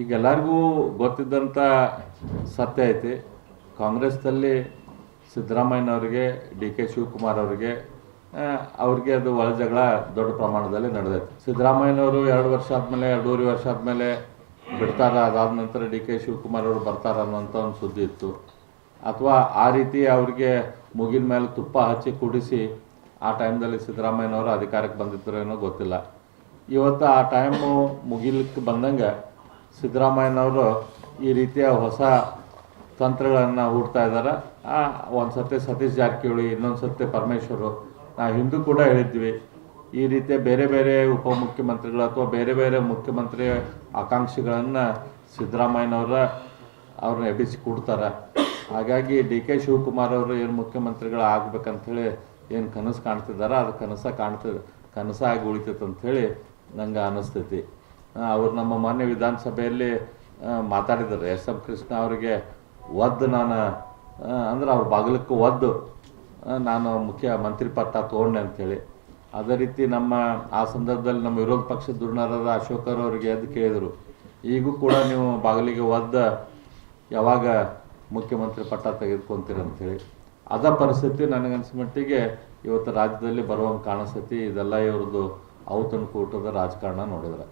ಈಗ ಎಲ್ಲರಿಗೂ ಗೊತ್ತಿದ್ದಂಥ ಸತ್ಯ ಐತಿ. ಕಾಂಗ್ರೆಸ್ನಲ್ಲಿ ಸಿದ್ದರಾಮಯ್ಯನವರಿಗೆ, ಡಿ ಕೆ ಶಿವಕುಮಾರ್ ಅವ್ರಿಗೆ ಅದು ಒಳ ಜಗಳ ದೊಡ್ಡ ಪ್ರಮಾಣದಲ್ಲಿ ನಡೆದೈತೆ. ಸಿದ್ದರಾಮಯ್ಯನವರು 2 ವರ್ಷ ಆದಮೇಲೆ, 2.5 ವರ್ಷ ಆದಮೇಲೆ ಬಿಡ್ತಾರ, ಅದಾದ ನಂತರ ಡಿ ಕೆ ಶಿವಕುಮಾರ್ ಅವರು ಬರ್ತಾರ ಅನ್ನೋಂಥ ಒಂದು ಸುದ್ದಿ ಇತ್ತು. ಅಥವಾ ಆ ರೀತಿ ಅವ್ರಿಗೆ ಮುಗಿನ ಮೇಲೆ ತುಪ್ಪ ಹಚ್ಚಿ ಕುಡಿಸಿ ಆ ಟೈಮ್ದಲ್ಲಿ ಸಿದ್ದರಾಮಯ್ಯನವರು ಅಧಿಕಾರಕ್ಕೆ ಬಂದಿದ್ದರು ಏನೋ ಗೊತ್ತಿಲ್ಲ. ಇವತ್ತು ಆ ಟೈಮು ಮುಗಿಲಿಕ್ಕೆ ಬಂದಂಗೆ ಸಿದ್ದರಾಮಯ್ಯನವರು ಈ ರೀತಿಯ ಹೊಸ ತಂತ್ರಗಳನ್ನು ಹೂಡ್ತಾ ಇದ್ದಾರೆ. ಒಂದು ಸತಿ ಸತೀಶ್ ಜಾರಕಿಹೊಳಿ, ಇನ್ನೊಂದು ಸತಿ ಪರಮೇಶ್ವರು. ನಾವು ಹಿಂದೂ ಕೂಡ ಹೇಳಿದ್ವಿ, ಈ ರೀತಿಯ ಬೇರೆ ಬೇರೆ ಉಪಮುಖ್ಯಮಂತ್ರಿಗಳು ಅಥವಾ ಬೇರೆ ಬೇರೆ ಮುಖ್ಯಮಂತ್ರಿ ಆಕಾಂಕ್ಷಿಗಳನ್ನು ಅವ್ರನ್ನ ಎಬ್ಬಿಸಿ ಕೊಡ್ತಾರೆ. ಹಾಗಾಗಿ ಡಿ ಕೆ ಶಿವಕುಮಾರ್ ಅವರು ಏನು ಮುಖ್ಯಮಂತ್ರಿಗಳು ಆಗ್ಬೇಕಂಥೇಳಿ ಏನು ಕನಸು ಕಾಣ್ತಿದ್ದಾರೆ, ಅದು ಕನಸಾಗಿ ಉಳಿತೈತೆ ಅಂಥೇಳಿ ನಂಗೆ ಅನ್ನಿಸ್ತೈತಿ. ಅವರು ನಮ್ಮ ಮಾನ್ಯ ವಿಧಾನಸಭೆಯಲ್ಲಿ ಮಾತಾಡಿದ್ದಾರೆ. ಎಸ್.ಎಂ. ಕೃಷ್ಣ ಅವರಿಗೆ ನಾನು ಅಂದ್ರೆ ಅವ್ರ ಬಾಗಿಲಕ್ಕೆ ನಾನು ಮುಖ್ಯಮಂತ್ರಿ ಪಟ್ಟ ತೊಗೊಂಡೆ ಅಂಥೇಳಿ. ಅದೇ ರೀತಿ ಆ ಸಂದರ್ಭದಲ್ಲಿ ನಮ್ಮ ವಿರೋಧ ಪಕ್ಷದ ಧುರೀಣರಾದ ಅಶೋಕರ್ ಅವರಿಗೆ ಎದ್ದು ಕೇಳಿದರು, ಈಗೂ ಕೂಡ ನೀವು ಬಾಗಿಲಿಗೆ ಯಾವಾಗ ಮುಖ್ಯಮಂತ್ರಿ ಪಟ್ಟ ತೆಗೆದುಕೊಂತೀರಂಥೇಳಿ. ಅದ ಪರಿಸ್ಥಿತಿ ನನಗನ್ಸಿದ ಮಟ್ಟಿಗೆ ಇವತ್ತು ರಾಜ್ಯದಲ್ಲಿ ಬರುವಂಗೆ ಕಾಣಿಸ್ತೈತಿ. ಇದೆಲ್ಲ ಇವ್ರದ್ದು ಔತಣಕೂಟದ ರಾಜಕಾರಣ ನೋಡಿದ್ರೆ.